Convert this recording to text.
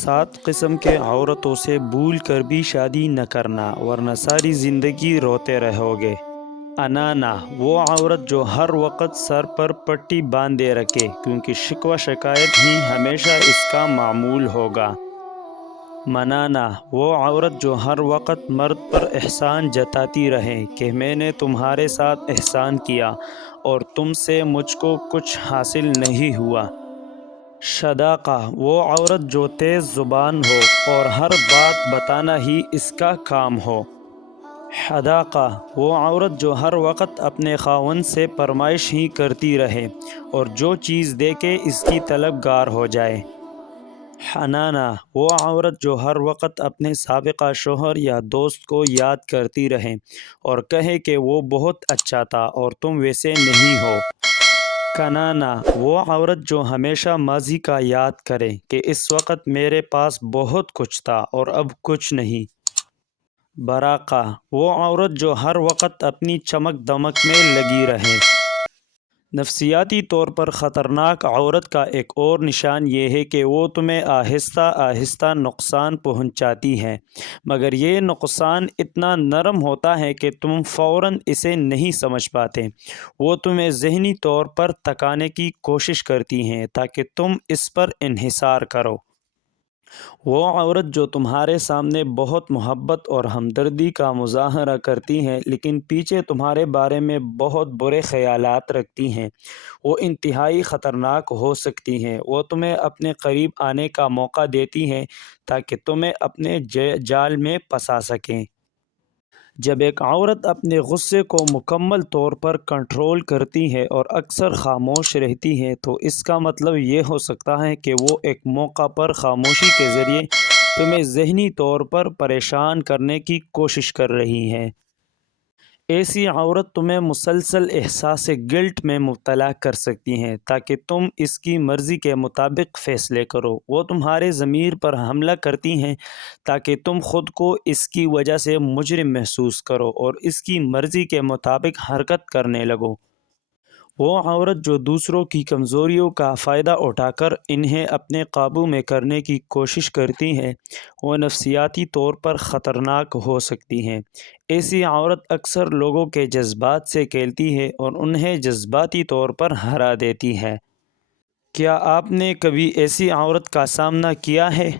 7 قسم کے عورتوں سے بھول کر بھی شادی نہ کرنا ورنہ ساری زندگی روتے رہو گے۔ انانا، وہ عورت جو ہر وقت سر پر پٹی باندھے رکھے کیونکہ شکوہ شکایت ہی ہمیشہ اس کا معمول ہوگا۔ منانا، وہ عورت جو ہر وقت مرد پر احسان جتاتی رہے کہ میں نے تمہارے ساتھ احسان کیا اور تم سے مجھ کو کچھ حاصل نہیں ہوا۔ صداقہ، وہ عورت جو تیز زبان ہو اور ہر بات بتانا ہی اس کا کام ہو۔ حداقہ، وہ عورت جو ہر وقت اپنے خاوند سے فرمائش ہی کرتی رہے اور جو چیز دے کے اس کی طلبگار ہو جائے۔ حنانا، وہ عورت جو ہر وقت اپنے سابقہ شوہر یا دوست کو یاد کرتی رہے اور کہے کہ وہ بہت اچھا تھا اور تم ویسے نہیں ہو۔ کنانا، وہ عورت جو ہمیشہ ماضی کا یاد کرے کہ اس وقت میرے پاس بہت کچھ تھا اور اب کچھ نہیں۔ براقہ، وہ عورت جو ہر وقت اپنی چمک دمک میں لگی رہے۔ نفسیاتی طور پر خطرناک عورت کا ایک اور نشان یہ ہے کہ وہ تمہیں آہستہ آہستہ نقصان پہنچاتی ہے، مگر یہ نقصان اتنا نرم ہوتا ہے کہ تم فوراً اسے نہیں سمجھ پاتے۔ وہ تمہیں ذہنی طور پر تکانے کی کوشش کرتی ہیں تاکہ تم اس پر انحصار کرو۔ وہ عورت جو تمہارے سامنے بہت محبت اور ہمدردی کا مظاہرہ کرتی ہے لیکن پیچھے تمہارے بارے میں بہت برے خیالات رکھتی ہیں، وہ انتہائی خطرناک ہو سکتی ہیں۔ وہ تمہیں اپنے قریب آنے کا موقع دیتی ہیں تاکہ تمہیں اپنے جال میں پھنسا سکیں۔ جب ایک عورت اپنے غصے کو مکمل طور پر کنٹرول کرتی ہے اور اکثر خاموش رہتی ہے تو اس کا مطلب یہ ہو سکتا ہے کہ وہ ایک موقع پر خاموشی کے ذریعے تمہیں ذہنی طور پر پریشان کرنے کی کوشش کر رہی ہے۔ ایسی عورت تمہیں مسلسل احساس گلٹ میں مبتلا کر سکتی ہے تاکہ تم اس کی مرضی کے مطابق فیصلے کرو۔ وہ تمہارے ضمیر پر حملہ کرتی ہیں تاکہ تم خود کو اس کی وجہ سے مجرم محسوس کرو اور اس کی مرضی کے مطابق حرکت کرنے لگو۔ وہ عورت جو دوسروں کی کمزوریوں کا فائدہ اٹھا کر انہیں اپنے قابو میں کرنے کی کوشش کرتی ہے، وہ نفسیاتی طور پر خطرناک ہو سکتی ہیں۔ ایسی عورت اکثر لوگوں کے جذبات سے کھیلتی ہے اور انہیں جذباتی طور پر ہرا دیتی ہے۔ کیا آپ نے کبھی ایسی عورت کا سامنا کیا ہے؟